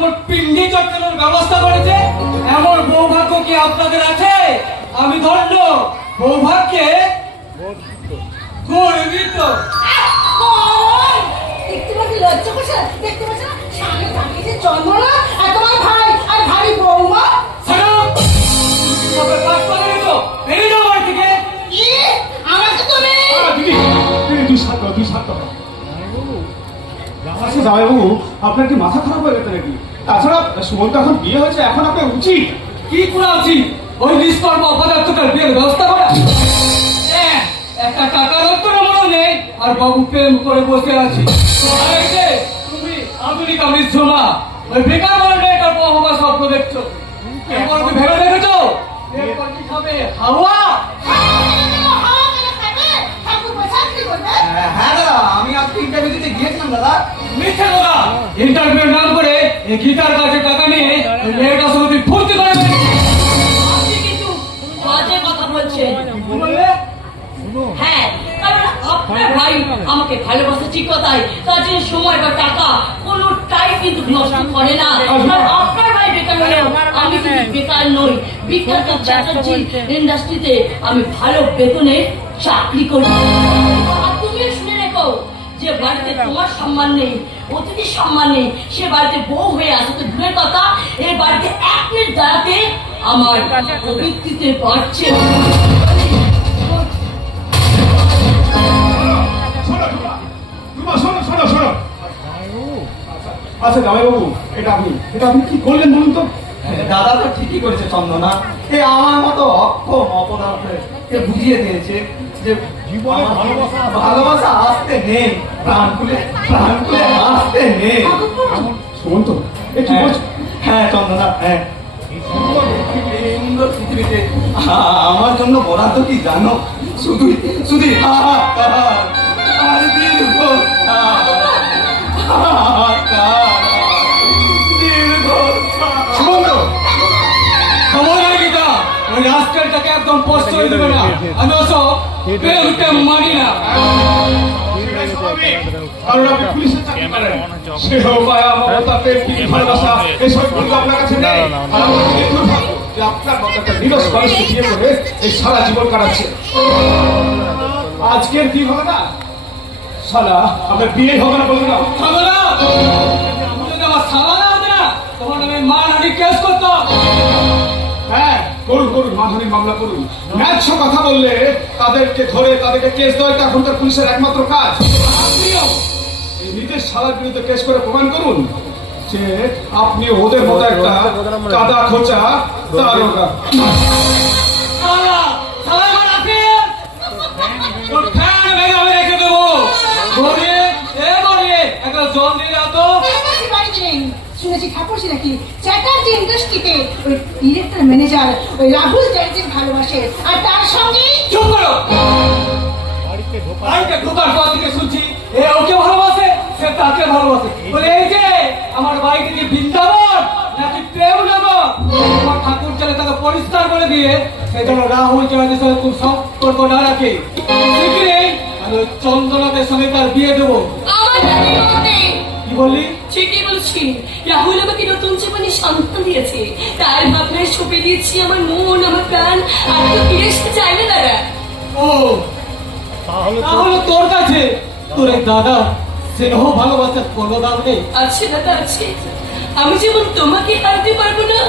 উপর পিণ্ডি চটকানোর ব্যবস্থা করেছে। এমন সৌভাগ্য কি আপনাদের আছে? আমি ধন্য সৌভাগ্যে গর্বিত। দেখতে পাচ্ছি লজ্জা করছে, দেখতে পাচ্ছি না সামনে দাঁড়িয়েছে চন্দ্রনা আর তোমার ভাই আর ভাবি বৌমা। আমাকে তুমি জামাইবাবু, আপনার কি মাথা খারাপ হয়ে গেছে নাকি? তাছাড়া সুমন্ত এখন বিয়ে হয়েছে, এখন আপনার উচিত কি করা উচিত? ওই নিষ্কর্ম অপদার্থটার বিয়ের ব্যবস্থা করা। একটা টাকার উত্তর মনে নেই আর বাবু প্রেম করে বসে আছি। তুমি আধুনিক আমি ঝোমা ওই বেকার বলে এটার হওয়া স্বপ্ন দেখছো। এরপর তুমি ভেবে দেখেছো এরপর কি খাবে? হাওয়া। হ্যাঁ দাদা, আমি আজকে ইন্টারভিউ দিতে গিয়েছিলাম দাদা। মিথ্যে কথা। ইন্টারভিউ নাম করে এই গীতার কাছে টাকা নিয়ে ওই মেয়েটার সঙ্গে তুই ফুর্তি করে আপনি কিন্তু বাজে কথা বলছেন। কি বললে? হ্যাঁ, কারণ আপনার ভাই আমাকে ভালোবাসে ঠিক কথাই, তার জন্য সময় বা টাকা কোনোটাই কিন্তু নষ্ট করে না। আর আপনার ভাই বেকার হলেও আমি কিন্তু বেকার নই। বিখ্যাত চ্যাটার্জি ইন্ডাস্ট্রিতে আমি ভালো বেতনে চাকরি করি। আর তুমিও শুনে রেখো, যে বাড়িতে তোমার সম্মান নেই, অতিথির সম্মান নেই, সে বাড়িতে বউ হয়ে আসে তো দূরের কথা, এই বাড়িতে এক মিনিট দাঁড়াতে আমার অভিজ্ঞতে বাড়ছে। আচ্ছা জামাইবাবু, এটা আপনি কি করলেন বলুন তো? দাদা তো ঠিকই করেছে চন্দনা। আমার মতো অক্ষম অপদার্থকে বুঝিয়ে দিয়েছে যে ভালোবাসা আসতে নেই, প্রাণ খুলে আসতে নেই। সুমন্ত, এ কি বলছো? হ্যাঁ চন্দনা, হ্যাঁ। এই সুন্দর পৃথিবীতে আমার জন্য বরাদ্দ কি জানো? শুধু আর দীর্ঘ সুমন্ত, সময় গীতা ওই রাস্তাটাকে একদম প্রশ্রয় দেবে না। আমি ওসব প্রেমকে মানি না। কারণ আপনি পুলিশের চাকরি করেন, স্নেহ মায়া মমতা প্রেম প্রীতি ভালোবাসা এসব গুলো আপনার কাছে নেই। আর আমার দুর্ভাগ্য যে আপনার মতো একটা নিরস মানুষকে বিয়ে করে এই সারা জীবন কাটাচ্ছে। আজকের দিন হবে না সালা, আপনার বিয়ে হবে না বলুন না। হবে না। যদি আমার সালানা হতো না তখন আমি মানহানি কেস করতাম। হ্যাঁ করুন, মানহানির মামলা করুন। ন্যায্য কথা বললে তাদেরকে ধরে তাদেরকে কেস দেওয়া এখনকার পুলিশের একমাত্র কাজ। আপনিও এই নিজের সালার বিরুদ্ধে কেস করে প্রমাণ করুন যে আপনি ওদের মতো একটা কাদা খোঁচা দারোগা। সালা আমার আপনি তোর ফ্যান ভেঙে আমি রেখে দেবো। একটা জল দিয়ে দাও তো। বাড়িতে নেই, শুনেছি ঠাকুরসি নাকি চ্যাটার্জি ইন্ডাস্ট্রিতে ওই ডিরেক্টর ম্যানেজার ওই রাহুল চ্যাটার্জি ভালোবাসে, আর তার সঙ্গে চুপ করো। বাড়িতে ঢোকার পর থেকে শুনছি এ ওকে ভালোবাসে, সে তাকে ভালোবাসে। বলে এই যে আমার বাড়িতে কি বৃন্দাবন নাকি প্রেমনগর? আমার ঠাকুর ছেলে তাকে পরিষ্কার করে দিয়ে সে যেন রাহুল চ্যাটার্জির সঙ্গে খুব সম্পর্ক না রাখে। শিগগিরই আমি ওই চন্দনাদের সঙ্গে তার বিয়ে দেবো। কি বললি? ঠিকই বলছি, রাহুল আমাকে নতুন জীবনে সন্তান দিয়েছে, তার ভাবনায় সঁপে দিয়েছি আমার মন আমার প্রাণ। আর তো ফিরে এসে চাইবে দাদা। ও তাহলে তোর কাছে তোর এই দাদা স্নেহ ভালোবাসার কোনো দাম নেই? আছে দাদা, আছে। আমি যেমন তোমাকে হারাতে পারবো না,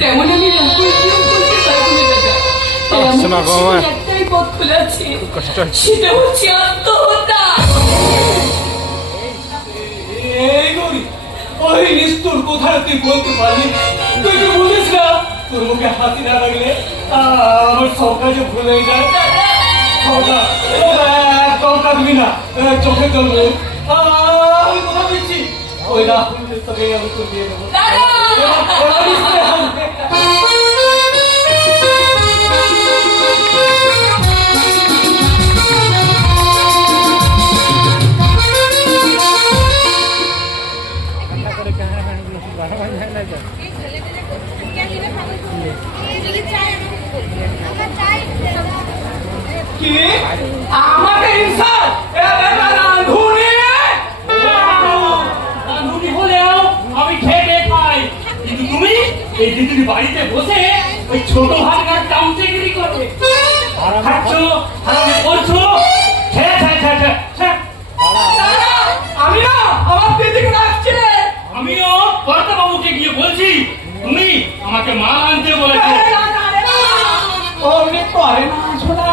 তেমন আমি রাহুলকেও বলতে পারবো না দাদা। তাই আমার জীবনে একটাই পথ খোলা আছে, সেটা হচ্ছে আত্মহত্যা। এই গরি ওই নিষ্ঠুর কোথায় তুই বলতে পারলি? তুই কি বুঝিস না তোর মুখে হাসি না লাগলে আমার সব কাজে ভুল হয়ে যায়। একদম কাঁদবি না, চোখে চলবে। আমি কথা দিচ্ছি ওই রাহুলের সঙ্গে আমি তো দিয়ে দেবো। কি আমাকে ইনসাফ রাঁধুনি হলেও আমি খেটে খাই। এই দিদির বাড়িতে বসে ওই ছোট ভাগনার কাউন্টিগিরি করে খাচ্ছ হারামে করছো ছ্যা ছ্যা ছ্যা ছ্যা ছ্যা। আমি না আমার দিদিকে রাখছি রে। আমিও কর্তা বাবুকে গিয়ে বলছি তুমি আমাকে মাল আনতে বলেছো। অমনি করে না শোনা,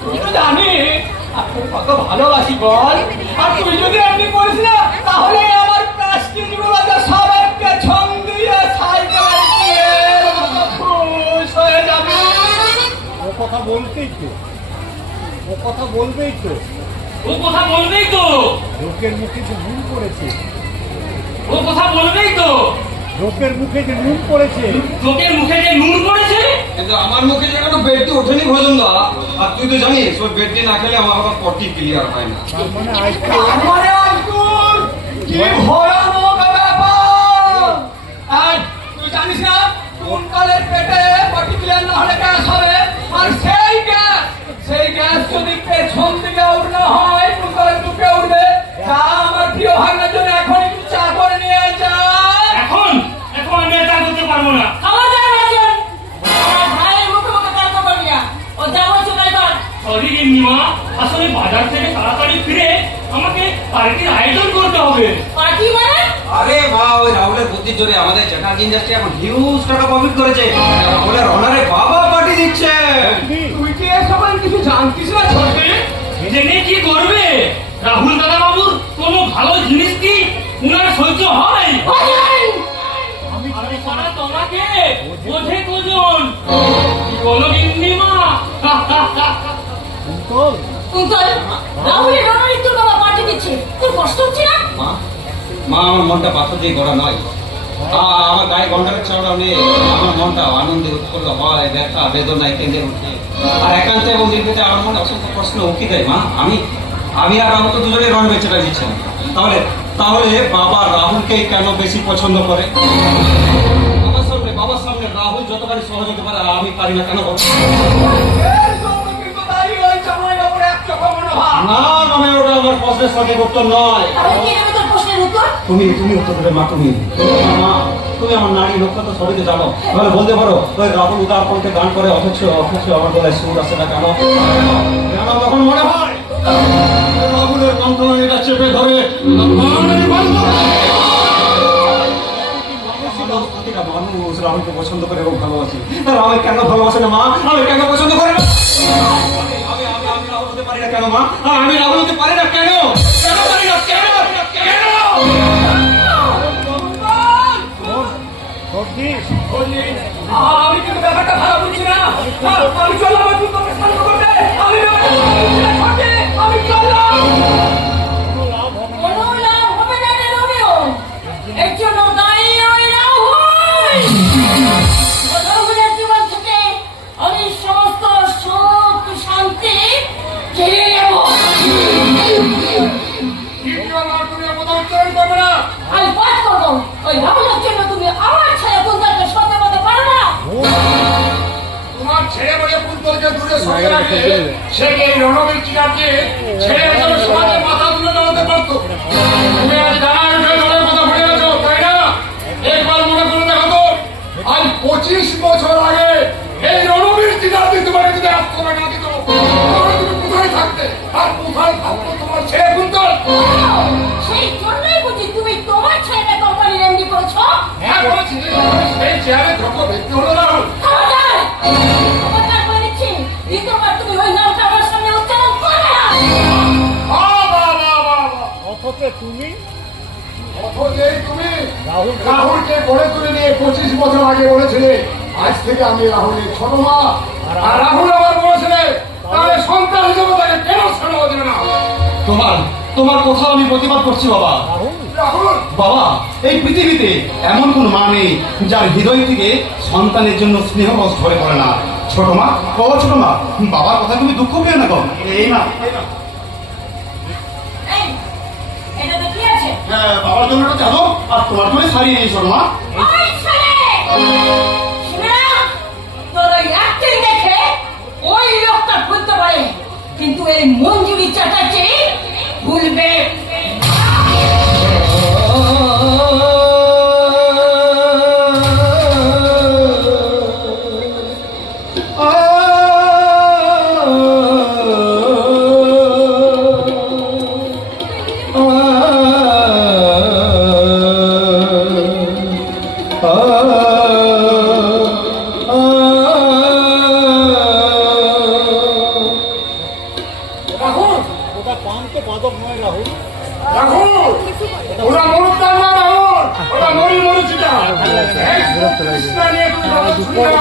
তুই তো জানিস আমি কত ভালোবাসি বল। আর তুই যদি এমনি করিস না তাহলে আমার প্লাস্টিক গুলোকে সব একটা ছন্দ দিয়ে সাইকেল খুশ হয়ে যাবে। ও কথা বলতেই তো, ও কথা বলবেই তো, ও কথা বলবেই তো, লোকের মুখে যে নুন পড়েছে, ও কথা বলবেই তো, লোকের মুখে যে নুন পড়েছে। লোকের মুখে যে নুন পড়েছে। কিন্তু আমার মুখে যে কোনো বেডটি ওঠেনি ভোজন দা। আর তুই তো জানিস ওই বেডটি না খেলে আমার আবার পটি ক্লিয়ার হয় না। তার মানে আজকে আমার আঙ্কুর কি ভয়ানক ব্যাপার। আর তুই জানিস না কোন কালের পেটে পার্টিকুলার না হলে গ্যাস হবে। আর সেই গ্যাস যদি পেছন দিকে উঠলে হয় কোন কালের দুপে উঠবে। যা আমার প্রিয় ভাগনার জন্য এখন একটু চা করে নিয়ে যা। এখন এখন আমি এটা করতে পারবো না। খবরদার বাজন, আমার ভাইয়ের মুখে মুখে তর্ক করবি না। ও যা বলছে তাই কর। সরি গিন্নিমা, আসলে বাজার থেকে তাড়াতাড়ি ফিরে আমাকে পার্টির আয়োজন করতে হবে। পার্টি মানে? আরে মা ওই রাহুলের বুদ্ধির জোরে আমাদের চ্যাটার্জি ইন্ডাস্ট্রি এখন হিউজ টাকা প্রফিট করেছে। রাহুলের অনারে বাবা পার্টি দিচ্ছে। তুই কি এসব কিছু জানতিস না ছোটে? জেনে কি করবে? রাহুল দাদা বাবুর কোনো ভালো জিনিস কি উনার সহ্য হয়? আমি সারা তোমাকে বোঝে কজন কি বলো গিন্নিমা? কুন্তল, কুন্তল, রাহুলের রণালী তোর বাবা পার্টি দিচ্ছে, তোর কষ্ট হচ্ছে না? মা মা আমার মনটা পাথর দিয়ে গড়া নয়। আমার গায়ে গন্ডারের চড়া নেই। আমার মনটা আনন্দে উৎফুল্ল হয়, ব্যথা বেদনায় কেঁদে উঠে। আর একান্ত এবং দীর্ঘতে আমার মনে অসংখ্য প্রশ্ন উকি দেয়। মা আমি আর রাহুল তো দুজনে রণ বেচেটা দিচ্ছেন। তাহলে বাবা রাহুলকে কেন বেশি পছন্দ করে? বাবার সামনে রাহুল যতবারই সহজ হতে পারে আমি পারি না কেন বলো? এর জন্য কিন্তু দাঁড়িয়ে ওই জামাইয়ের উপরে এক চোখা মনোভাব। না মানে ওটা আমার প্রশ্নের সঠিক উত্তর নয়। তাহলে কি নেবে তোর প্রশ্নের উত্তর? তুমি উত্তর দেবে মা। তুমি আমার নারী লক্ষ্য তো সবই তো জানো। তাহলে বলতে পারো ওই রাহুল উদার কণ্ঠে গান করে অথচ আমার গলায় সুর আসে না কেন? কেন তখন মনে হয় রাহুলের কণ্ঠটা চেপে ধরে মানুষ রাহুলকে পছন্দ করে এবং ভালোবাসে। আমি কেন ভালোবাসে না মা? আমি কেন পছন্দ করে না? আমি রাহুল হতে পারি না কেন মা? আমি রাহুল হতে পারি না কেন? কেন পারি না? কেন? সবজিস, আমি কিন্তু ব্যাপারটা ভালো বুঝছি না। আমি চললাম একটু তোকে শান্ত করতে। আমি ব্যাপারটা ভালো বুঝছি না ছোটে। আমি চললাম। কোনো লাভ হবে না। কোনো লাভ হবে না রে রোমিও। এর জন্য দায়ী ওই রাহুল। ও রাহুলের জীবন থেকে আমি সমস্ত সুখ শান্তি কেড়ে নেব। আমি পাঠ করবো। ওই রাহুলের জন্য তুমি আমার ছেলে কুন্তলকে সঙ্গে মতো পারো না। তোমার ছেলে বলে পুত্রকে দূরে সরিয়ে রাখে সে কি এই রণবীর চিরাকে ছেলে হিসেবে সমাজে মাথা তুলে দাঁড়াতে পারতো? তুমি আজ জানার ঘরের কথা ভুলে গেছো তাই না? একবার মনে করে দেখো তো, আজ 25 বছর আগে এই রণবীর চিরাকে তোমাকে যদি আশ্রয় না দিত তাহলে তুমি কোথায় থাকতে? আর কোথায় থাকতো তোমার ছেলে কুন্তল? সেই জন্যই বুঝি তুমি তোমার ছেলেকে কোম্পানির এমডি করেছো। হ্যাঁ বলেছি, সেই চেয়ারে ধক্ষ ব্যক্তি হলো রাহুল। খবরদার! খবরদার বলে দিচ্ছি, দ্বিতীয়বার তুমি ওই নামটা আমার সামনে উচ্চারণ করবে না। অথচ তুমি অথচ তুমি রাহুলকে রাহুলকে গড়ে তুলে নিয়ে 25 বছর আগে বলেছিলে আজ থেকে আমি রাহুলের ছোট মা। আর রাহুল আমার বলেছিলে তাহলে সন্তান হিসেবে তাকে কেন ছাড়াও দেবে না? তোমার কথা আমি প্রতিবাদ করছি বাবা। রাহুল, রাহুল বাবা এই পৃথিবীতে এমন কোন মা নেই যার হৃদয় থেকে সন্তানের জন্য স্নেহ রস ঝরে পড়ে না। ছোট মা, ছোট মা, বাবার কথা তুমি দুঃখ পেও না গো। এই না এই, এটাতে কি আছে? বাবার জন্য একটা চাদর আর তোমার জন্য শাড়ি নেই ছোট মা। ওই ছেলে! শিবেরা, তোর ওই acting দেখে ওই লোকটা ভুলতে পারে, কিন্তু এই মঞ্জুরি চ্যাটার্জি ভুলবে।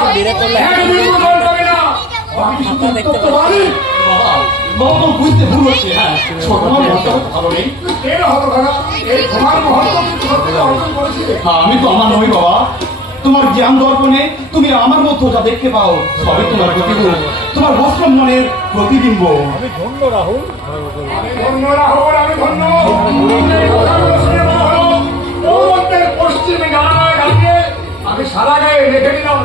একদিন বদল হবে না। আমি শুধু করতে পারি। বাবা বাবা বুঝতে ভুল হচ্ছে। হ্যাঁ তোমার মনটা ভালো নেই। এর হতো না, এই তোমার মহত্ব কিন্তু সত্যি অর্জন করেছিলে। হ্যাঁ, আমি তো আমার নই বাবা, তোমার জ্ঞান দর্পণে তুমি আমার মধ্যে যা দেখতে পাও সবই তোমার প্রতিবিম্ব, তোমার বস্ত্রম মনের প্রতিবিম্ব। আমি ধন্য রাহুল, আমি ধন্য। এই কথাগুলো শুনে মনে হলো, পূর্বের পশ্চিমে জানালায় দাঁড়িয়ে আমি সারা গায়ে রেখে দিলাম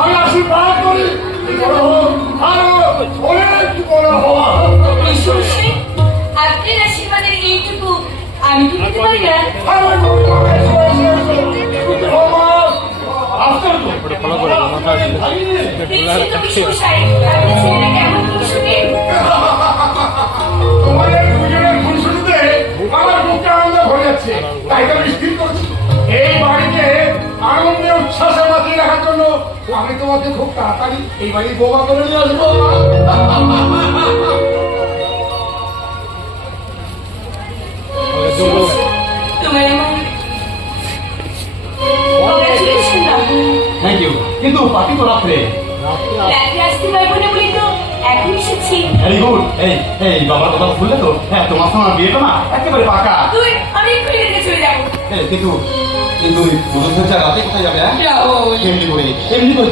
আমি আশীর্বাদ করি তুই বড় হোক, আরো অনেক বড় হওয়া। ঈশ্বরী, আপনার আশীর্বাদের এইটুকু আমি কি পেতে পারি না? দেখছি তো বিশ্বসাই, আপনার ছেলেটা কেমন খুশি। তোমাদের দুজনের খুনসুটিতে আমার বুকটা আনন্দে ভরে যাচ্ছে। তাই তো আমি স্থির করছি এই বাড়িতে আনন্দে উচ্ছ্বাসে মাতিয়ে রাখার জন্য আমি তোমাকে খুব তাড়াতাড়ি এই বাড়ির বোমা করে নিয়ে আসবো। তোমার আমার কংগ্রাচুলেশন বাবু। থ্যাংক ইউ, কিন্তু পার্টি তো রাত্রে। রাতে আসতে পারবো না বলে তো এখন এসেছি। Very good. এই এই বাবার কথা ভুললে তো? হ্যাঁ, তোমার সঙ্গে আমার বিয়েটা না একেবারে পাকা। তুই আমি এক্ষুনি রেখে চলে যাবো। কিন্তু কিন্তু পুরুষের রাতে কোথায় যাবে? হ্যাঁ রাহুল, এমনি করে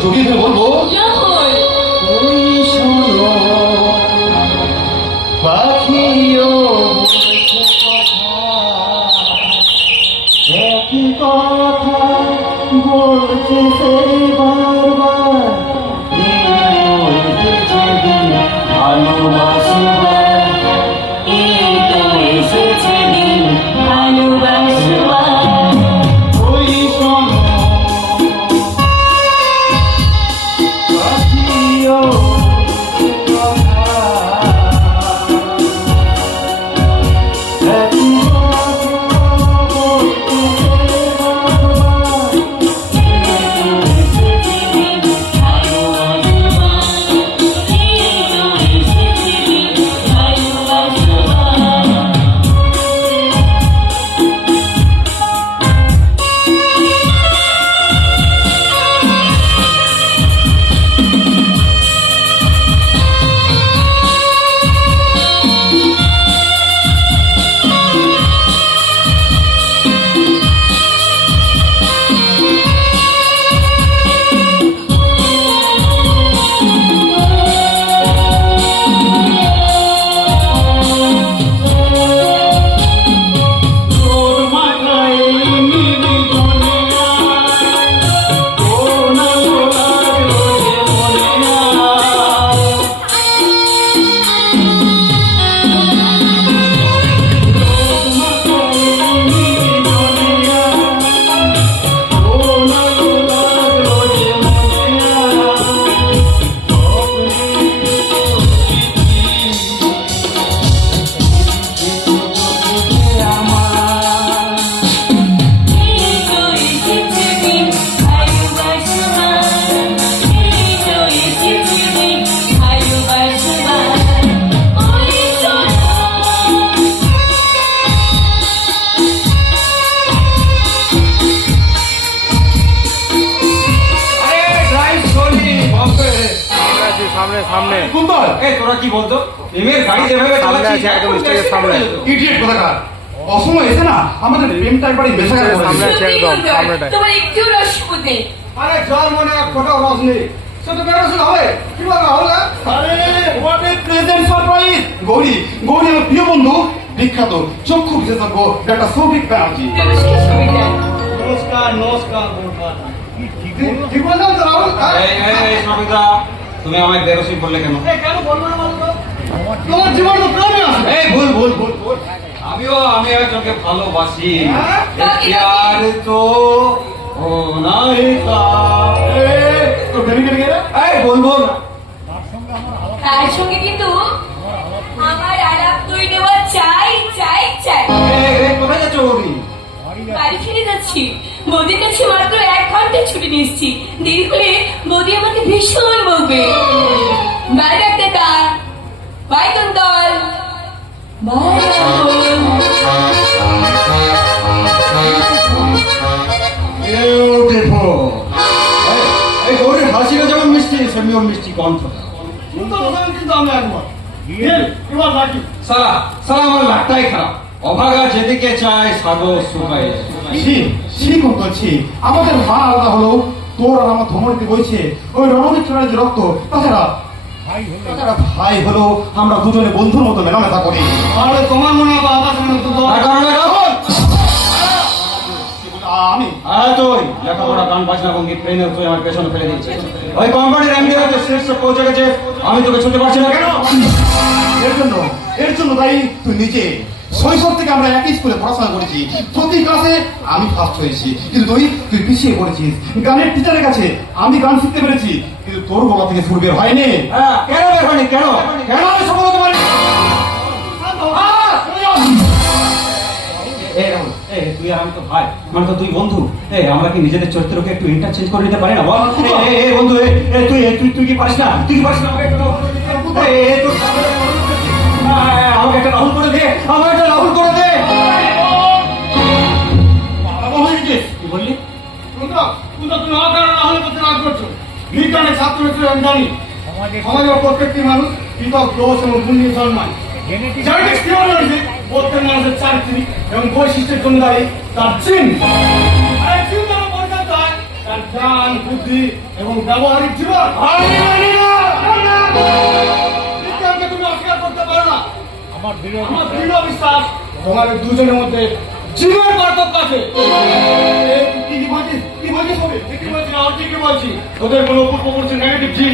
জড়িয়ে ধরে বলবো, রাহুল, ওই শোনো পাখিও বলছে কথা, একই কথা বলছে সে বারবার, ভালোবাসবার, এই তো এসেছে দিন ভালোবাসবার। ওই শোনো পাখিও কুন্দর, এই তোরা কি বলতো? প্রেমের গাড়ি যেভাবে চালাচ্ছিস একদম স্টেজের সামনে। ইডিয়েট কোথাকার, অসময় এসে না আমাদের প্রেমটা একবারই বেসা গেল। তোমার একটু রসবোধ নেই। আরে যার মনে এক ফোঁটাও রস নেই, সে তো বেরোসল হবে। কিভাবে হবে? আরে what a pleasant surprise! Gauri, Gauri আমার প্রিয় বন্ধু, বিখ্যাত চক্ষু বিশেষজ্ঞ ডাক্তার সৌভিক ব্যানার্জি। নমস্কার সুবিধা। নমস্কার নমস্কার। ঠিক বললাম তো রাহুল? এই সবিতা, তুমি আমায় বেরোসি বললে কেন? কেন বলবো না বলতো? তোমার জীবন তো প্রাণে আছে। এই ভুল ভুল ভুল ভুল। আমি একজনকে ভালোবাসি। হ্যাঁ? প্যার তো হোনাইকা। তো প্রেমী কেটে গেলে এই বলবো না। তার সঙ্গে কিন্তু আমার আলাপ তুই নেওয়া চাই চাই চাই। এই কোথায় যাচ্ছ বৌদি? বাড়ি ফিরে যাচ্ছি। বৌদির কাছে মাত্র 1 ঘন্টা ছুটি নিচ্ছি। দেরি হলে বৌদি আমাকে ভীষণ বলবে। Bye doctor, bye Kundal, bye Rahul. Beautiful. সেমনি ওর মিষ্টি কণ্ঠটা। কিন্তু আমি একবার এবার বাকি সালা সালা আমার লাটটাই খারাপ। অভাগা যেদিকে চায় সাগর শুকায়। সেরকম করছি, আমাদের মা আলাদা হলো, তোর আর আমার ধমনীতে বইছে ওই রণমিত্রের যে রক্ত। তাছাড়া ভাই হলো, আমরা দুজনে বন্ধুর মতো মেলামেশা করি। তাহলে তোমার মনে হয় বাবা সঙ্গে তো তার কারণে রাহুল আমি তুই লেখাপড়া গান বাজনা ভঙ্গি প্রেমে তুই আমার পেছনে ফেলে দিচ্ছিস। ওই কোম্পানির এমডি হয়তো শীর্ষে পৌঁছে গেছে, আমি তোকে ছুটতে পারছি না কেন? এর জন্য তাই তুই নিজে শৈশব থেকে আমরা একই স্কুলে পড়াশোনা করেছি, প্রতি ক্লাসে আমি ফার্স্ট হয়েছি, কিন্তু তুই পিছিয়ে পড়েছিস। গানের টিচারের কাছে আমি গান শিখতে পেরেছি, কিন্তু তোর গলা থেকে সুর বের হয়নি। হ্যাঁ, কেন বের হয়নি? কেন কেন আমি সফল হতে পারি? তুই আর আমি তো ভাই, মানে তো তুই বন্ধু। আমরা কি নিজেদের চরিত্রকে একটু ইন্টারচেঞ্জ করে নিতে পারি না? বল বন্ধু, তুই কি পারিস না? তুই কি পারিস না? আমাকে একটা রাহুল করে দে, আমাকে একটা রাহুল করে দে। কি বললি? তুমি অকারণে রাহুলের প্রতি রাগ করছো। বিজ্ঞানের ছাত্র হিসেবে আমি জানি সমাজের প্রত্যেকটি মানুষ পৃথক দোষ এবং গুণ নিয়ে জন্মায়। জেনেটিক্স কি বলে রয়েছে? প্রত্যেক মানুষের চারিত্রিক এবং বৈশিষ্ট্যের জন্য দায়ী তার জিন। আর এই জিন দ্বারা পরিণত হয় তার জ্ঞান, বুদ্ধি এবং ব্যবহারিক জীবন। বিজ্ঞানকে তুমি অস্বীকার করতে পারো না। আমার দৃঢ় বিশ্বাস তোমাদের দুজনের মধ্যে জীবনের পার্থক্য আছে। কি বলছি তোদের কোনো পূর্ববর্তী নেগেটিভ জিন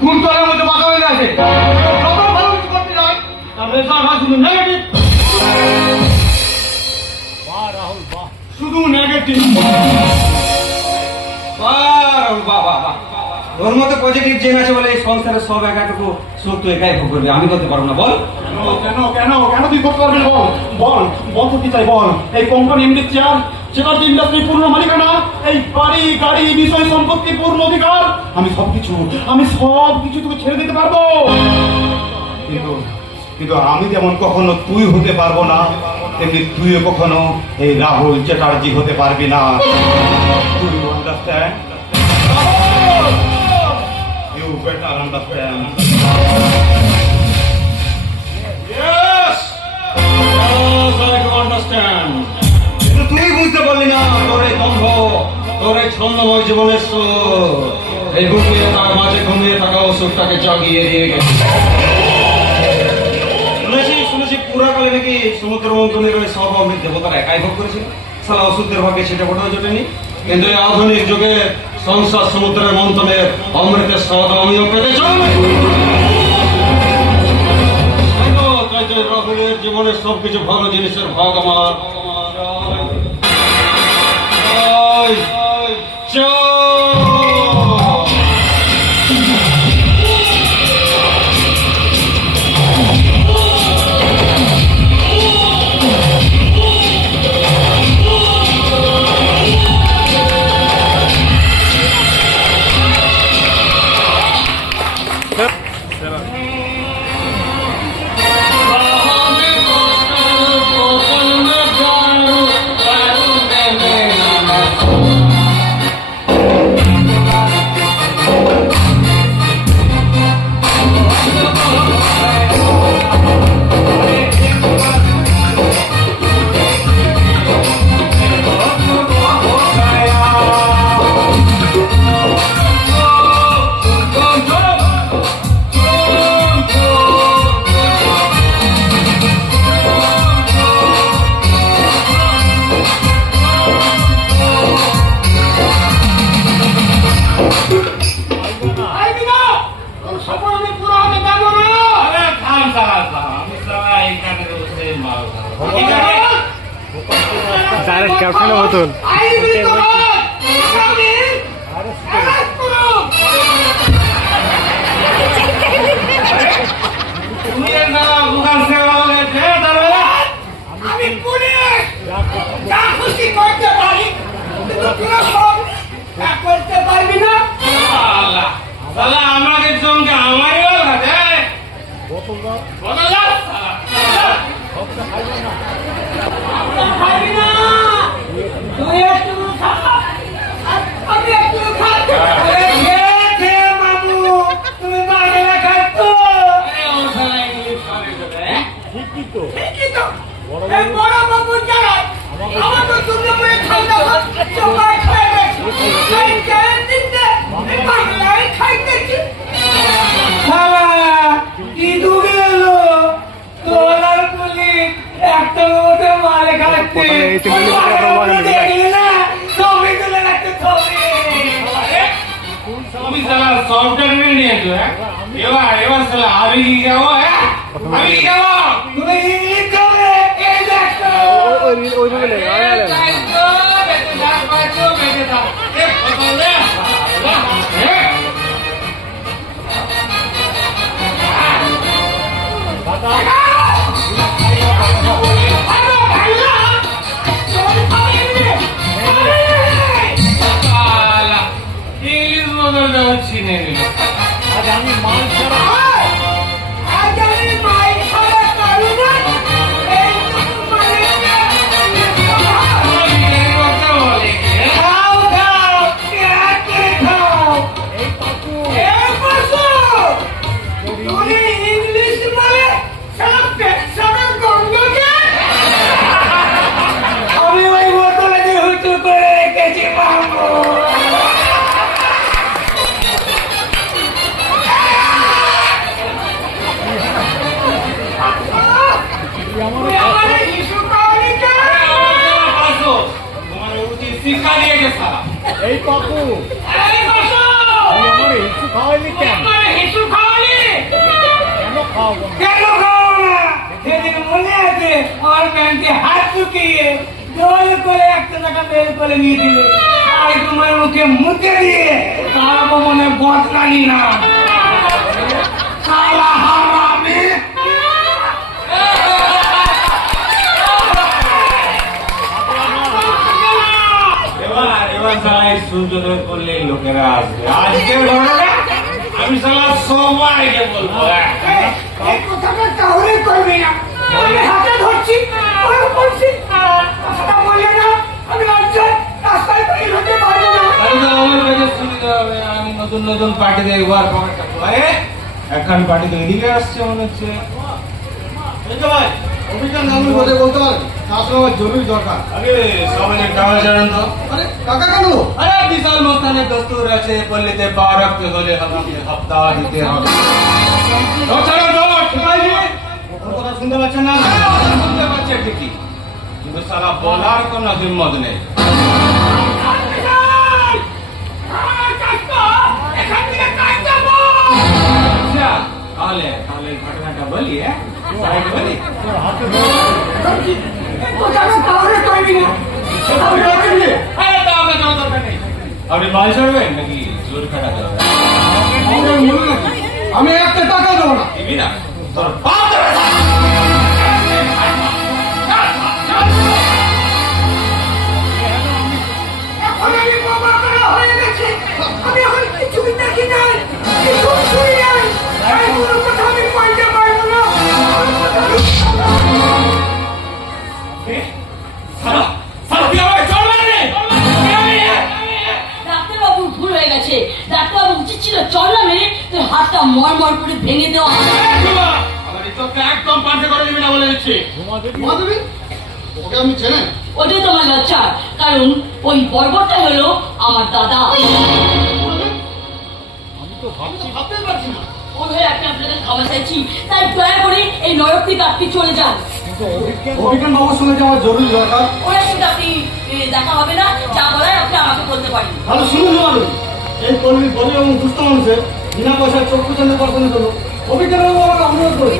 কোন তলের মধ্যে বাধা হয়ে গেছে। যত ভালো কিছু করতে যায় তার রেজাল্ট হয় শুধু নেগেটিভ, শুধু নেগেটিভ। ওর মতো পজিটিভ জেন আছে বলে এই সংসারের সব একাটুকু সুখ তুই একাই ভোগ করবি, আমি করতে পারবো না। বল কেন তুই করতে পারবি? বল তো কি চাই বল। এই কোম্পানি এমডি চেয়ার, সেটার ইন্ডাস্ট্রি পূর্ণ মালিকানা, এই বাড়ি গাড়ি বিষয় সম্পত্তি পূর্ণ অধিকার, আমি সবকিছু তোকে ছেড়ে দিতে পারবো। কিন্তু আমি যেমন কখনো তুই হতে পারবো না, তেমনি তুইও কখনো এই রাহুল চ্যাটার্জি হতে পারবি না। তুই understand? You better understand. Yes, I do understand. কিন্তু তুই বুঝতে পারলি না তোর এই দম্ভ, তোর এই ছন্দময় জীবনের সুর, এই ঘুমিয়ে তার মাঝে ঘুমিয়ে থাকা ওষুধটাকে জাগিয়ে দিয়ে গেছে। শুনেছি পুরাকালে নাকি সমুদ্র মন্থনের ওই সব অমৃত দেবতারা একাই ভোগ করেছিল। সালা ওষুধের ভাগে সেটা ফোটাও জোটেনি। কিন্তু এই আধুনিক যুগে সংসার সমুদ্রের মন্থনের অমৃতের স্বাদ আমিও পেতে চাই। তাই তো রাহুলের জীবনের সবকিছু ভালো জিনিসের ভাগ আমার। ডাইরেক্ট ক্যাপ্টেনের মতন আমি পুলিশ যা খুশি করতে পারি, কিন্তু করতে পারবি না। আমাদের সঙ্গে আমারও খাবি না, তুই একটু খা, আমি একটু খাবো। মামু তো এবার শালা আমি কি যাবো আমি কি যাবো তুমি ইংলিশ যাবে এই দেখো ওইভাবে লেগে বেঁচে থাক বাঁচো বেঁচে থাক ইংলিশ বদলটা হচ্ছি না আজ আমি মাল খাবার পারবো না এই খাও খাও পেট করে খাও এই পাপু তুমি ইংলিশ বলে সব পেছনে গন্ধকে আমি ওই বোতলে দিয়ে হুচু করে রেখেছি মামু শিক্ষা দিয়ে গেছে এই পাপু এই বাসু আমার একটু খাওয়াইলি কেন হিসু খাওয়ালি কেন খাওয়াবো না? কেন খাও না সেদিন মনে আছে আমার প্যান্টে হাত চুকিয়ে জল করে 100 টাকা বের করে নিয়ে দিলে আর তোমার মুখে মুখে দিয়ে তারপর মনে বদলালি না সালা হারামি এবার সালা এই সূর্যোদয় করলে লোকেরা আসবে আজকে আমি সালা সবাইকে বলবো এই কথাটা তাহলে করবি না আমি হাতে ধরছি ওরা বলছি কথাটা বলে না আমি রাস্তায় বের হতে পারবো না আমার কাছে সুবিধা হবে আমি নতুন নতুন পার্টি দেখবার এখন পার্টিতে এদিকে আসছে মনে হচ্ছে ভাই অভিজ্ঞান নাম বলতে পারেন আসলে আমার জরুরি দরকার আরে সবাই টাওয়ার জানেন তো আরে কাকা কেন আরে বিশাল মস্তানের দস্তুর আছে পল্লীতে পা রাখতে হলে আমাকে হপ্তা দিতে হবে কথা শুনতে পাচ্ছেন না শুনতে পাচ্ছে ঠিকই কিন্তু সারা বলার কোনো হিম্মত নেই আচ্ছা, তাহলে ঘটনাটা বলি হ্যাঁ সাইড বলি কথাটা তাহলে করবি না আরে তো আমাকে কোনো দরকার নেই আপনি মাল ছাড়বেন নাকি জোর খাটাতে হবে আমি একটা টাকা দেবো না দিবি না তোর বাপ দেবে না। এখন আমি বাবা করা হয়ে গেছে আমি এখন কিছু দেখি নাই কিছু শুনি নাই তাই কোনো কথা আমি বলতে পারবো না সারা সারা তুই আমাকে চল মারবে ডাক্তারবাবু ভুল হয়ে গেছে ডাক্তারবাবু উচিত ছিল চল না মেরে তোর হাতটা মরমর করে ভেঙে দেওয়া আমার ইজ্জতকে একদম পাল্টে করে দিবি না বলে দিচ্ছি মাধবী ওকে আমি চেনেন ওটাই তোমার লজ্জা কারণ ওই বর্বরটা হলো আমার দাদা ভাবতেই পারছি না ওর হয়ে আপনি আপনাদের ক্ষমা চাইছি তাই দয়া করে এই নরক থেকে আপনি চলে যান অভিজ্ঞান বাবুর সঙ্গে যে আমার জরুরি দরকার ওরা শুধু আপনি দেখা হবে না যা বলার আপনি আমাকে বলতে পারেন তাহলে শুনুন মাধবী এই পল্লী গরিব এবং দুস্থ মানুষের বিনা পয়সায় চক্ষু কেন্দ্র পড়াশোনার জন্য অভিজ্ঞান বাবু আমাকে অনুরোধ করেছে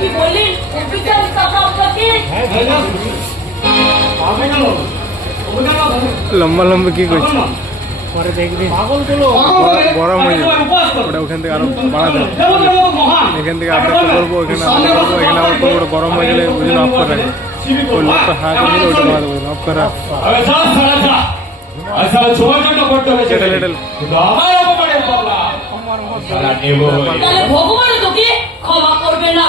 কি বললেন অভিজ্ঞান কথা আপনাকে অভিজ্ঞান বাবু অভিজ্ঞান বাবু লম্বা লম্বা কি করছে না পরে দেখবি পাগলগুলো গরম হয়ে যাবে ওটা ওখান থেকে আরো বাড়াতে হবে এখান থেকে আপডেট করবো ওখানে আপডেট করবো এখানে আবার করবো ওটা গরম হয়ে গেলে ওই জন্য অফ করে রাখবে ওই লোকটা হাঁ করে দিলে ওইটা বাড়াতে হবে অফ করে রাখ আরে যা সারা যা আর সারা ছোট ছোট করতে হবে লেটেল লেটেল কিন্তু আমার অপমানের পাবলা সারা নেবো তাহলে ভগবান তোকে ক্ষমা করবে না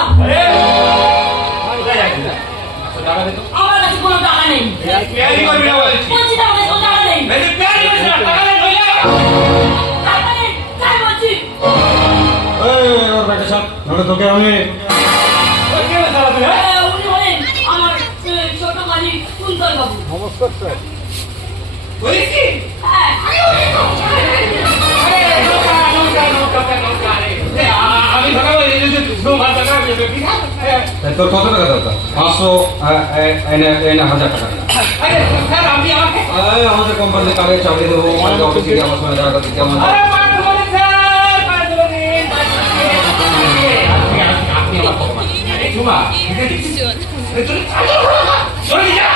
আমার কাছে কোনো টাকা নেই প্যারি করবি না বলেছি বলছি তো আমার কাছে কোনো টাকা নেই এই প্যারি করিস না টাকা নেই হয়ে যাবে টাকা নেই তাই বলছি ওর বেটা সব ধরে তোকে আমি ওই কে সারা তুই উনি হলেন আমার ছোট মালিক কুন্তল বাবু নমস্কার স্যার বলিস কি হ্যাঁ আমি ভালো এই যে তুই ভালো টাকা দেবে তোর কত টাকা দরকার 500 এনে 1000 টাকা আরে স্যার আপনি আমাকে আমাদের কোম্পানিতে কারে চাকরি দেবো আমাদের অফিসে আমার সঙ্গে দেখা করতে কেমন আরে পাঁচ বলে স্যার পাঁচ বলে ঝুমা চলে যা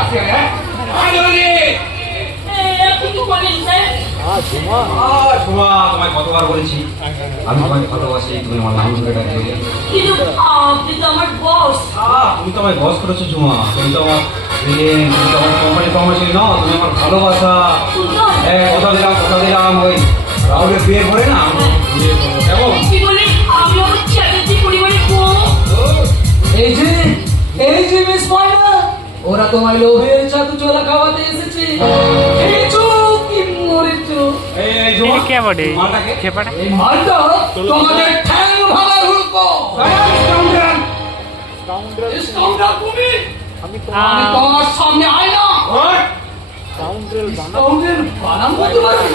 আছে হ্যাঁ আপনি কি বলেন স্যার? ঝুমা তোমায় কতবার বলেছি আমি তোমায় ভালোবাসি, তুমি আমার নাম ধরে ডাকবে। কিন্তু আপনি তো আমার বস। তুমি তো আমায় বস করেছো ঝুমা, তুমি তো আমার তুমি তো আমার কোম্পানি কর্মচারী নাও, তুমি আমার ভালোবাসা। হ্যাঁ কথা দিলাম ওই রাহুলের বিয়ে করে না বিয়ে করবো, কেমন? কি বলেন? আমি আমার চ্যাটার্জি পরিবারের বউ। এই যে মিস ময়না, ওরা তোমায় লোভের জাদু চলা খাওয়াতে এসেছে। খেয়েছো কি মরেছো? এই ঝুমা কে বটে? মালটাকে কে পাঠা? এই মালটা তোমাদের ঠ্যাং ভাঙার হুড়কো। স্কাউন্ডার তুমি, আমি তোমার সামনে আয় না। স্কাউন্ডার বানাম বলতে পারবি?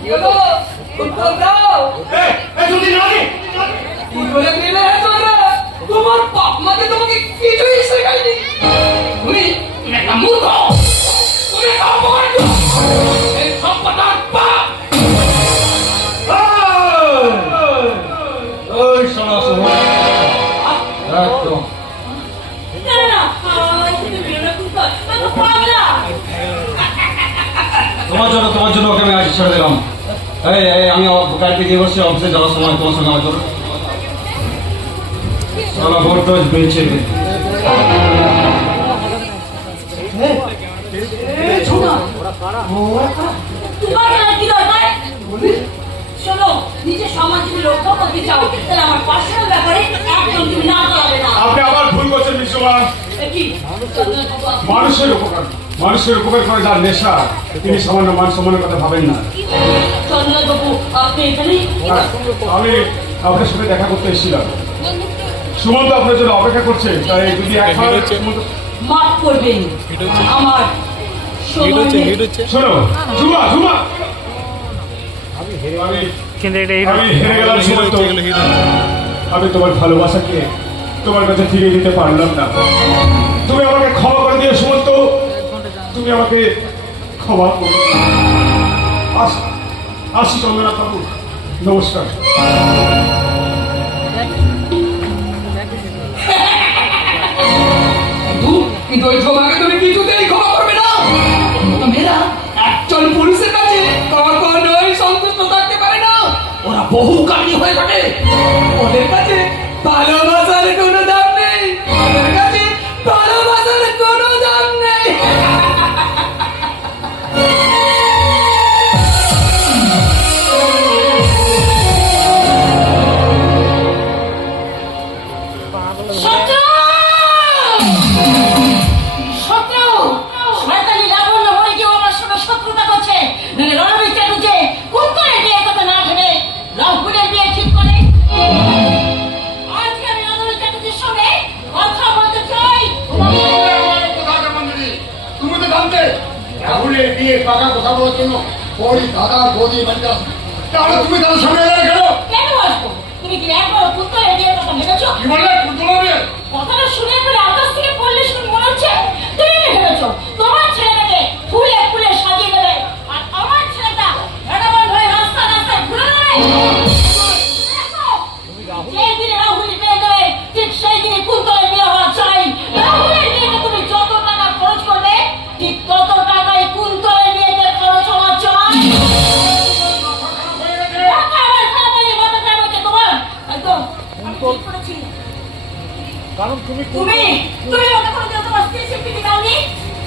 কি হলো? উত্তর দাও। কি করে দিলে তোমরা? তোমার বাপ মাকে তোমাকে কিছুই শেখায়নি। তুমি একটা মূর্খ, তুমি একটা অপমানিত। এই সভ্যতার পাপ। ওই শোনো শোনো একদম না না না, তুমি বেরো না কিন্তু আমি পাগলা। তোমার জন্য ওকে আমি আজ ছেড়ে দিলাম। আমি কালকে গিয়ে বসছি অফিসে যাওয়ার সময় তোমার সঙ্গে আমার জন্য সারা ভোট বেঁচে তোমার না কি দরকার? শোনো, নিজের সমাজ যদি রক্ষা করতে চাও তাহলে আমার পার্সোনাল ব্যাপারে একদম তুমি না করবে না। আপনি আবার ভুল করছেন বিশ্বমান। কি মানুষের উপকার করে যার নেশা, তিনি সামান্য মান সম্মানের কথা ভাবেন না। চন্দ্রবাবু, আপনি এখানে আমি আপনার সাথে দেখা করতে এসেছিলাম। সুমন্ত আপনার জন্য অপেক্ষা করছে, তাই যদি একবার মাফ করবেন আমার সময় নেই। শোনো ঝুমা কিন্তু এটা আমি হেরে গেলাম সুমন্ত। আমি তোমার ভালোবাসাকে তোমার কাছে ফিরিয়ে দিতে পারলাম না। তুমি আমাকে ক্ষমা করে দিও সুমন্ত, তুমি আমাকে ক্ষমা করো। আসি চন্দ্রনাথ বাবু, নমস্কার। কিন্তু ওই ঝোমাকে তুমি কিছুতেই ক্ষমা করবে না। মেয়েরা একজন পুলিশের কাছে কখনোই সন্তুষ্ট থাকতে পারে না। ওরা বহু কামী হয়ে থাকে। ওদের কাছে ভালোবাসার কোনো দাম নেই। ওদের কাছে ভালোবাসার কোনো দাম নেই। শয়তানি লাবণ্য বলে কেউ আমার সঙ্গে শত্রুতা করছে। নাহলে রণবীর চ্যাটার্জি কুত্তার বিয়ে কথা না ভেবে রাহুলের বিয়ে ঠিক করে। আজকে আমি রণবীর চ্যাটার্জির সঙ্গে কথা বলতে চাই। তুমি তো জানতে রাহুলের বিয়ে পাকা কথা বলার জন্য বড়ি দাদা বৌদি বাড়িতে তাহলে তুমি তাদের সামনে এলে কেন? কেন আসবো? তুমি কি একবার কুত্তার বিয়ে কথা ভেবেছো? কি বললে কুন্তলাবে? কথাটা শুনে করে আকাশ থেকে পড়লে শুনে মনে হচ্ছে তুমি ভেবেছো তোমার ছেলেটাকে ফুলে ফুলে সাজিয়ে দেবে আর আমার ছেলেটা ভেড়াবান হয়ে রাস্তায় ঘুরে দেবে। যেই দিনে রাহুল বিয়ে দেবে ঠিক সেই দিনে কুন্তলের বিয়ে হওয়া চাই। রাহুলের বিয়েতে তুমি যত টাকা খরচ করবে ঠিক তত টাকাই কুন্তলের বিয়েতে খরচ হওয়া চাই। আমার তাড়াতাড়ি মাথাটা আমাকে তোমার একদম আমি ঠিক করেছি। তুমি ওটা করে দিও, তোমার স্ত্রী স্বীকৃতি দাওনি।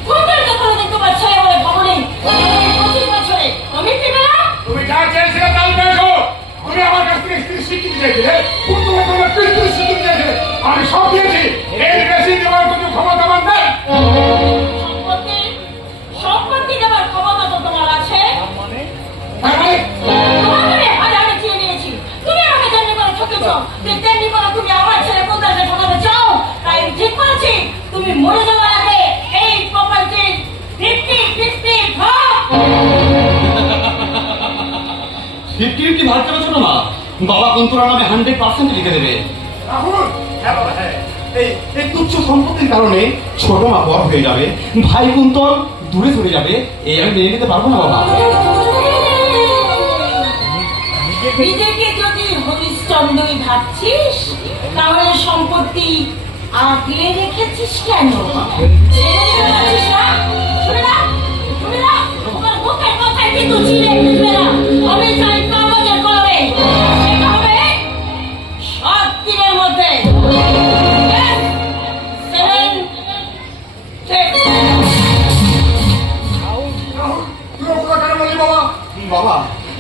কোনটা করে দিও তোমার ছেলে বলে ভাবনি। 25 বছরে আমি পেবে না। তুমি যা চেয়েছিলে তাই পেয়েছো। তুমি আমার কাছ থেকে স্ত্রী স্বীকৃতি চাইছিলে, কুন্তলা তোমার স্ত্রী স্বীকৃতি চাইছিলে। আমি সব দিয়েছি, এর বেশি দেওয়ার কোনো ক্ষমতা আমার নেই। সম্পত্তি দেওয়ার ক্ষমতা তো তোমার আছে। তার মানে তোমাকে আমি চেয়ে নিয়েছি। তুমি আমাকে তেমনি করে ঠকেছো, তেমনি করে তুমি আমার ছেলে কোনটাকে ঠকাতে চাও। তাই আমি ঠিক করেছি তুমি মরে যাওয়ার আগে এই প্রপার্টি 50-50 ভাগ। 50-50 ভাগ করার জন্য না, বাবা কুন্তলার নামে 100% লিখে দেবে। রাহুল হ্যাঁ বাবা হ্যাঁ এই তুচ্ছ সম্পত্তির কারণে ছোট মা বড় হয়ে যাবে, ভাই কুন্তল দূরে সরে যাবে, এই আমি মেনে নিতে পারবো না বাবা। নিজেকে যদি ভবিষ্যৎ চন্দনী ভাবছিস? তাহলে সম্পত্তি আগলে রেখেছিস কেন? ছেড়ে দিতে পারছিস না? শুনে না, শুনে না, তোমার মুখের কথায় কিন্তু ছিঁড়ে বুঝবে না। আমি চাই কাগজের কলমে, সেটা হবে 7 দিনের মধ্যে। 7, 6 তুই ওগুলো কেন বলি বাবা? বাবা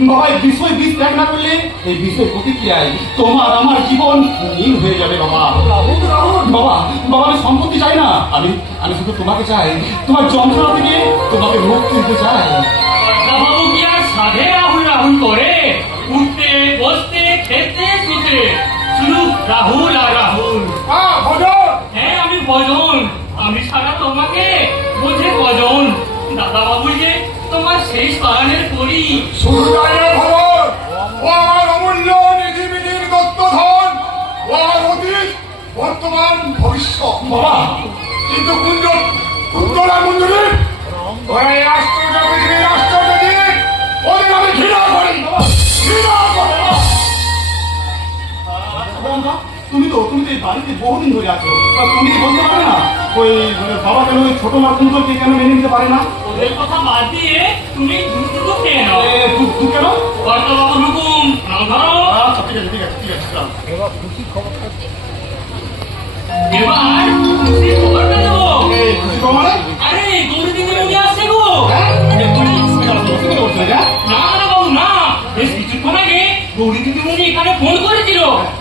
বাবা এই বিষয় বিষ ত্যাগ না করলে এই বিষয় প্রতিক্রিয়ায় তোমার আমার জীবন নীল হয়ে যাবে বাবা। বাবা বাবা আমি সম্পত্তি চাই না, আমি আমি শুধু তোমাকে চাই, তোমার যন্ত্রণা থেকে তোমাকে মুক্তি দিতে চাই। বাবু কি আর সাধে রাহুল রাহুল করে? উঠতে বসতে খেতে শুতে শুধু রাহুল আর রাহুল। হ্যাঁ ভজন। হ্যাঁ আমি ভজন, আমি ছাড়া তোমাকে বোঝে ভজন। দাদা বাবু যে তোমার শেষ বাগানের করি। শুধু তাই না ভজন, ও আমার অমূল্য নিধিবিধির দত্তধন, ও আমার অতীত বর্তমান ভবিষ্যৎ। বাবা কিন্তু কুন্দলা মঞ্জুরি ওই আশ্চর্য পৃথিবীর আশ্চর্য দিন ওদের আমি ঘৃণা করি, ঘৃণা করি। বাবা, তুমি তো এই বাড়িতে বহুদিন ধরে আছো, তুমি কি বলতে পারবে না ওই বাবা কেন ওই ছোট মাধ্যমকে কেন মেনে নিতে পারে না? ওদের কথা বাদ দিয়ে তুমি দুধ খেয়ে নাও। তুই কেন? কর্তা বাবু হুকুম নাও ধরো। আচ্ছা ঠিক আছে ঠিক আছে ঠিক আছে চল। এবার খুশির খবরটা দেবো। এই খুশি খবর মানে? আরে গৌরী দিদি আসছে গো। হ্যাঁ? তুমি বলছিলে না? না না বাবু না, বেশ কিছুক্ষণ আগে গৌরী দিদিমণি এখানে ফোন করেছিল।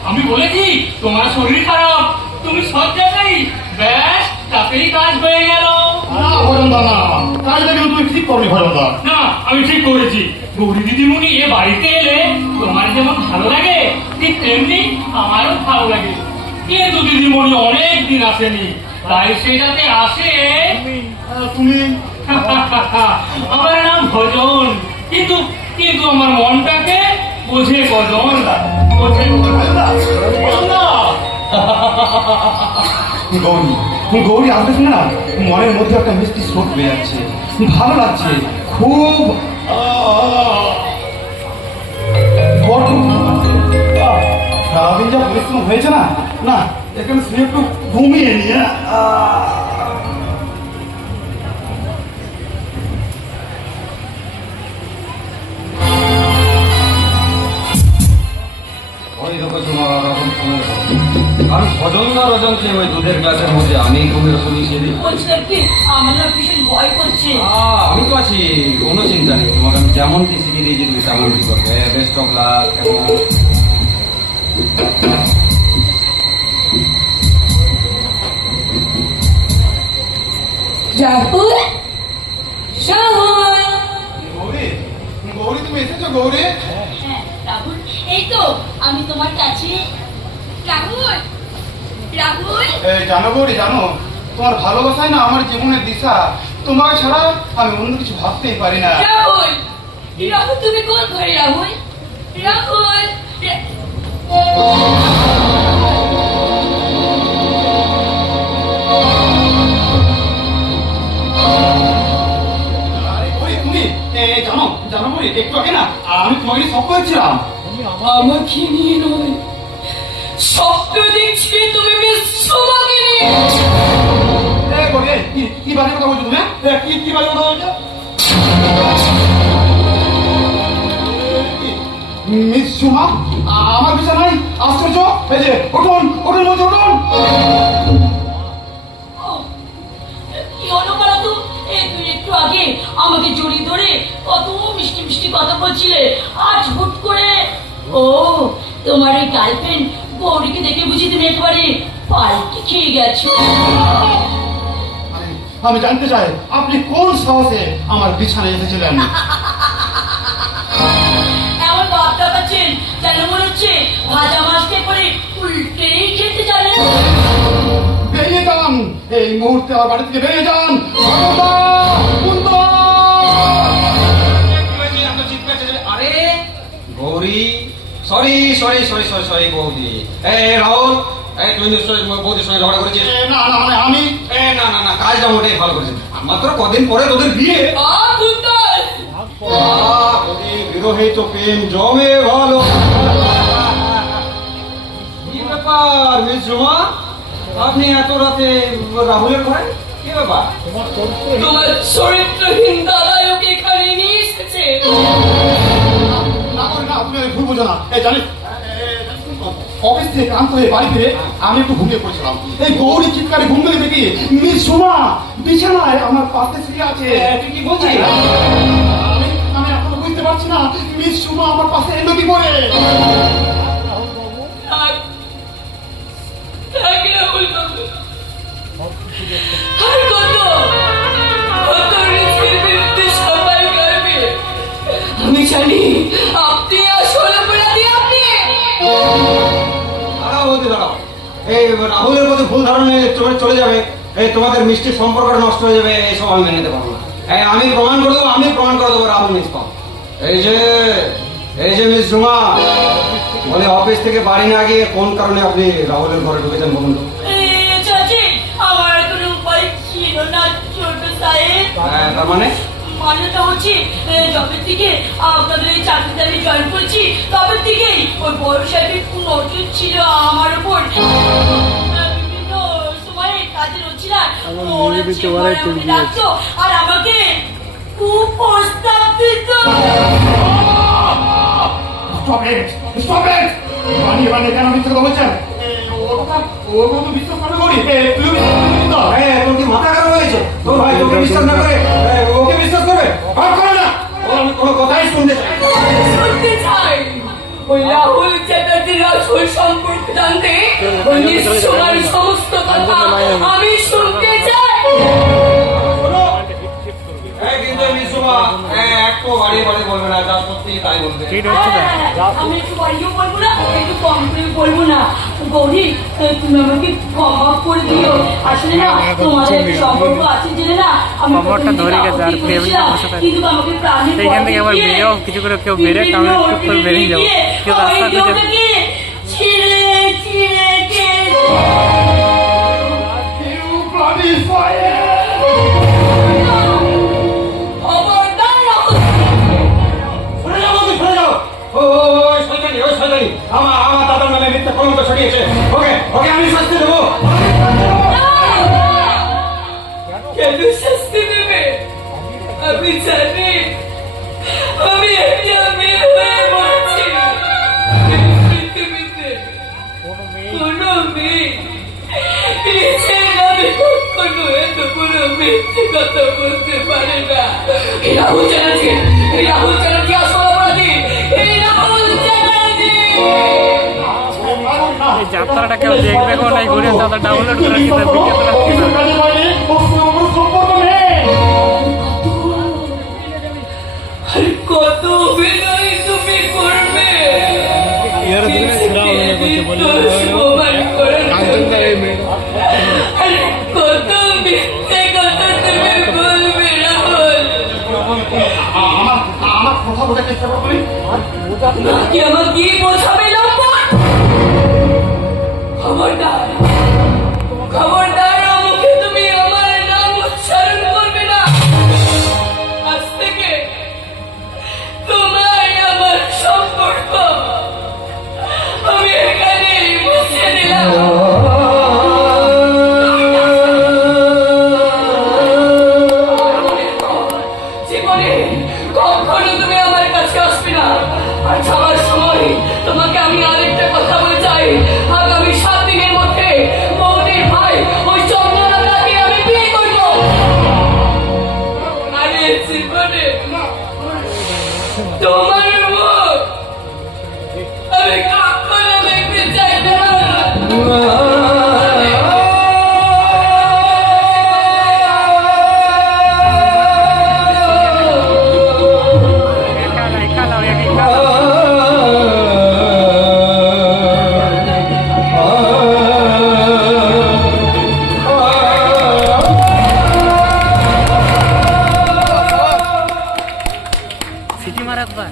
আমি বলেছি তোমার শরীর খারাপ, তুমি শয্যাশায়ী, ব্যাস তাতেই কাজ হয়ে গেল। না ভজনদা না, কাজটা কিন্তু তুমি ঠিক করনি ভজনদা। না আমি ঠিক করেছি, গৌরী দিদিমণি এ বাড়িতে এলে তোমার যেমন ভালো লাগে ঠিক তেমনি আমারও ভালো লাগে। কিন্তু দিদিমণি অনেক দিন আসেনি, তাই সেটাতে আসে। তুমি আমার নাম ভজন, কিন্তু কিন্তু আমার মনটাকে বোঝে ভজন, বোঝে ভজনদা গৌরী আসতে শুনে না মনের মধ্যে একটা মিষ্টি স্রোত হয়ে যাচ্ছে, ভালো লাগছে খুব। বড় সারাদিন যা পরিশ্রম হয়েছে না, না এখানে শুয়ে একটু ঘুমিয়ে নিয়ে ওই দেখো তোমার এখন সময় হবে। আর ভজন না রজনকে ওই দুধের গ্লাসের মধ্যে আমি ঘুমের ওষুধ মিশিয়ে দিই। বলছিলাম কি, আমার না ভীষণ ভয় করছে। আমি তো আছি, কোনো চিন্তা নেই। তোমাকে আমি যেমনটি শিখিয়ে দিয়েছি তুমি তেমনটি করবে। Best of luck. Rahul, Rahul. Gauri Gauri তুমি এসেছো গৌরী? হ্যাঁ রাহুল, এই তো আমি তোমার কাছে। রাহুল, রাহুল। জানো গৌরী জানো, তোমার ভালোবাসায় না আমার জীবনের দিশা, তোমাকে ছাড়া আমি অন্য কিছু ভাবতেই পারি না। রাহুল, রাহুল তুমি কোন ঘরে? রাহুল, রাহুল। আরে গৌরী তুমি জানো জানো গৌরী একটু আগে না আমি তোমাকে সব করেছিলাম। আমাকে নিয়ে নয়, স্বপ্ন দেখছি তুমি বিশ্বমাকে নিয়ে। গৌরী কি বাজে কথা বলছো তুমি? কি বাজে কথা বলছো? মিস সুমা আমার বিছানায় আশ্চর্য, এই যে উঠুন উঠুন বলছো উঠুন। কি হলো বলো তো? তুই একটু আগে আমাকে জড়িয়ে ধরে কত মিষ্টি মিষ্টি কথা বলছিলে, আজ হুট করে ও তোমার এই গার্লফ্রেন্ড গৌরীকে দেখে বুঝি তুমি একেবারে পাল্টি খেয়ে গেছো। আমি জানতে চাই আপনি কোন সাহসে আমার বিছানায় এসেছিলেন? এমন ভাব দেখাচ্ছেন যেন মনে হচ্ছে ভাজা মাছকে করে উল্টেই খেতে জানেন। বেরিয়ে যান এই মুহূর্তে, আমার বাড়ি থেকে বেরিয়ে যান। সর্বদা, কুন্দা! আরে Gauri, sorry sorry sorry sorry sorry বৌদি। রাহুল, তুই নিশ্চয়ই বৌদির সঙ্গে ঝগড়া করেছিস? না না মানে আমি না না না, কাজটা ওটাই ভালো করেছিস। মাত্র কদিন পরে তোদের বিয়ে। বিরোহিত প্রেম জমে ভালো। ব্যাপার মিস রুমা, আপনি এত রাতে রাহুলের ঘরে কি ব্যাপার? তোমার চরিত্রহীন দাদাই ওকে এখানে নিয়ে এসেছে। না করে না, তুমি ভুল বোঝো না। এই জানিস, অফিস থেকে ক্লান্ত হয়ে বাড়ি ফিরে আমি একটু ঘুমিয়ে পড়েছিলাম। এই গৌরী চিৎকারে ঘুম থেকে দেখি মিস সুমা বিছানায় আমার পাশে শুয়ে আছে। তুই কি বলছিস? আমি এখনো বুঝতে পারছি না মিস সুমা আমার পাশে এলো কি করে। থাক রাহুল বাবু। আর কত রিস্কের বিরুদ্ধে সবাই লড়বে। আমি জানি আপনি আসলে অপরাধী। আপনি দাঁড়াও বলতে দাঁড়াও, এই রাহুলের মধ্যে ভুল ধারণে চলে যাবে, এই তোমাদের মিষ্টির সম্পর্কটা নষ্ট হয়ে যাবে, এইসব আমি মেনে নিতে পারবো না। আমি প্রমাণ করে দেবো রাহুল নিষ্পাপ। এই যে মিস ঝুমা, বলে অফিস থেকে বাড়ি না গিয়ে কোন কারণে আপনি রাহুলের ঘরে ঢুকেছেন বলুন তো? চাচি, আমার কোনো উপায় ছিল না ছোট সাহেব। তার মানে মানেটা হচ্ছে যবে থেকে আপনাদের এই চাকরিতে আমি জয়েন করেছি তবে থেকেই ওই বড় সাহেবের খুব নজর ছিল আমার উপর। বিভিন্ন সময়ে কাজের হচ্ছিল আর আমাকে খুব প্রস্তাব দিত। Stop it! Stop it! বানিয়ে কেন মিথ্যে কথা বলছেন? ওর মতো বিশ্বাস করবে করি? তুই বিশ্বাস করবি তো? তোর কি মাথা খারাপ হয়েছে? তোর ভাই তোকে বিশ্বাস না করে ওকে বিশ্বাস করবে? ভাগ করে না! আমি কোনো কথাই শুনতে চাই না। শুনতে চাই ওই রাহুল চ্যাটার্জির আসল সম্পর্ক জানতে ওই নিঃসময় সমস্ত কথা আমি শুনতে চাই। শোনো, কিন্তু মিস রুমা একটু বাড়িয়ে বলবে না, যা সত্যি তাই বলবে। আমি একটু বাড়িও বলবো না, একটু কম করে বলবো না। গৌরী, তুমি আমাকে ক্ষমা করে দিও। আসলে না তোমাদের একটা সম্পর্ক আছে জেনে না আমি খবরটা ধরে গেছে আর ফ্যামিলি বসে থাকে। কিন্তু আমাকে প্রাণের সেইখান থেকে আবার বেরিয়েও কিছু করে কেউ বেরিয়ে আমি চুপ করে বেরিয়ে যাবো, কেউ রাস্তা খুঁজে ছিঁড়ে You bloody fire! শুনে যাও। ওই শয়তানি আমার দাদার নামে মিথ্যা কলঙ্ক ছড়িয়েছে। ওকে আমি শাস্তি দেবো। কেন শাস্তি দেবে? আমি জানি আমি একটা মেয়ে হয়ে মরছি। এই পৃথিবীতে কোনো মেয়ে নিজের নামে কখনো এত বড় মিথ্যে কথা বলতে পারে না। এই রাহুল চ্যাটার্জি আসল অপরাধী। এই রাহুল চ্যাটার্জি এই যাত্রাটা কেউ দেখবে কোন এই ঘুরে তাদের ডাউনলোড করে রাখতে ভিডিওতে রাখতে ওর কাজে বাইরে ওর সঙ্গে আমার সম্পর্ক নেই। আর কত অভিনয় তুমি করবে? সময় করে আর কত মিথ্যে কথা তুমি বলবে রাহুল? আমার কথা বোঝার চেষ্টা করবি? নাকি আমার কি বোঝাবে লম্বন? খবরদার আমাকে তুমি আমার নাম উচ্চারণ করবে না। আজ থেকে তোমার আমার সম্পর্ক আমি এখানে মুছে দিলাম। জীবনে কখনো তুমি আমার কাছে আসবে না। আর যাওয়ার সময় তোমাকে আমি আরেকটা কথা বলে চাই, আগামী 7 দিনের মধ্যে মৌনের ভাই ওই চন্দ্রনাথকে আমি বিয়ে করব। আরে জীবনে তোমার মুখ আমি কখনো দেখতে চাই না। সিটি মারা একবার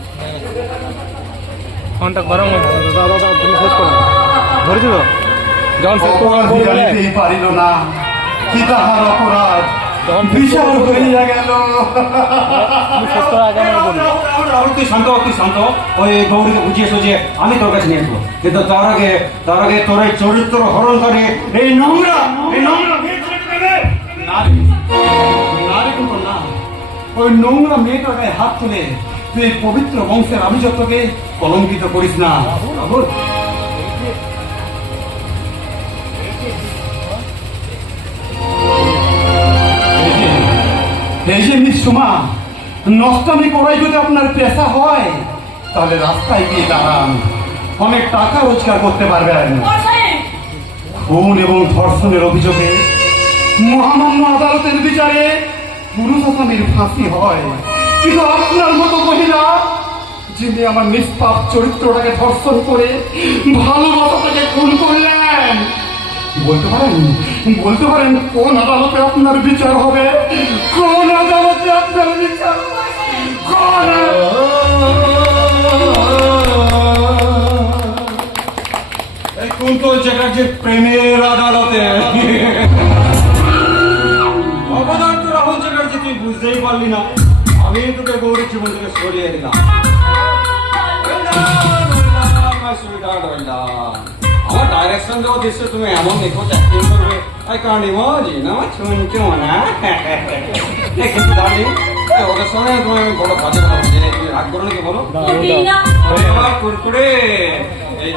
ফোনটা গরম হয়ে গেল। দাদা তুমি শেষ করো, ধরেছো তো যখন শেষ করো জানিতেই পারিল না কি তাহার অপরাধ। বিচার হইয়া গেল। রাহুল তুই শান্ত তুই শান্ত, ওই গৌরীকে বুঝিয়ে সুঝিয়ে আমি তোর কাছে নিয়ে আসবো, কিন্তু তার আগে তোর এই চরিত্র হরণ করে এই নোংরা নারী কিন্তু না, ওই নোংরা মেয়েটার গায়ে হাত তুলে তুই এই পবিত্র বংশের আভিজাত্যকে কলঙ্কিত করিস না। রাহুল, এই যে মিস সুমা, নষ্টামি করাই যদি আপনার পেশা হয় তাহলে রাস্তায় গিয়ে দাঁড়ান, অনেক টাকা রোজগার করতে পারবেন। খুন এবং ধর্ষণের অভিযোগে মহামান্য আদালতের বিচারে পুরুষ আসামির ফাঁসি হয়, কিন্তু আপনার মতো মহিলা যিনি আমার নিষ্পাপ চরিত্রটাকে ধর্ষণ করে ভালোবাসাটাকে খুন করলেন, বলতে পারেন কোন আদালতে আপনার বিচার হবে? কোন আদালতে আপনার বিচার হবে? এই কুন্তল চ্যাটার্জির প্রেমের আদালতে। অপদার্থ রাহুল চ্যাটার্জি, তুই বুঝতেই পারলি না, আমি তোকে গৌরীর জীবন থেকে সরিয়ে দিলাম। আমার ডাইরেকশন দেওয়া দৃশ্য তুমি এমন নিখোঁজ অ্যাক্টিং করবে, আই কান্ট ইমাজিন। আমার শুনছো না, কিন্তু ডার্লিং ওদের সঙ্গে তুমি আমি বড় কাজে বলবো যে তুমি রাগ করো নাকি বলো? আমার কুরকুরে এই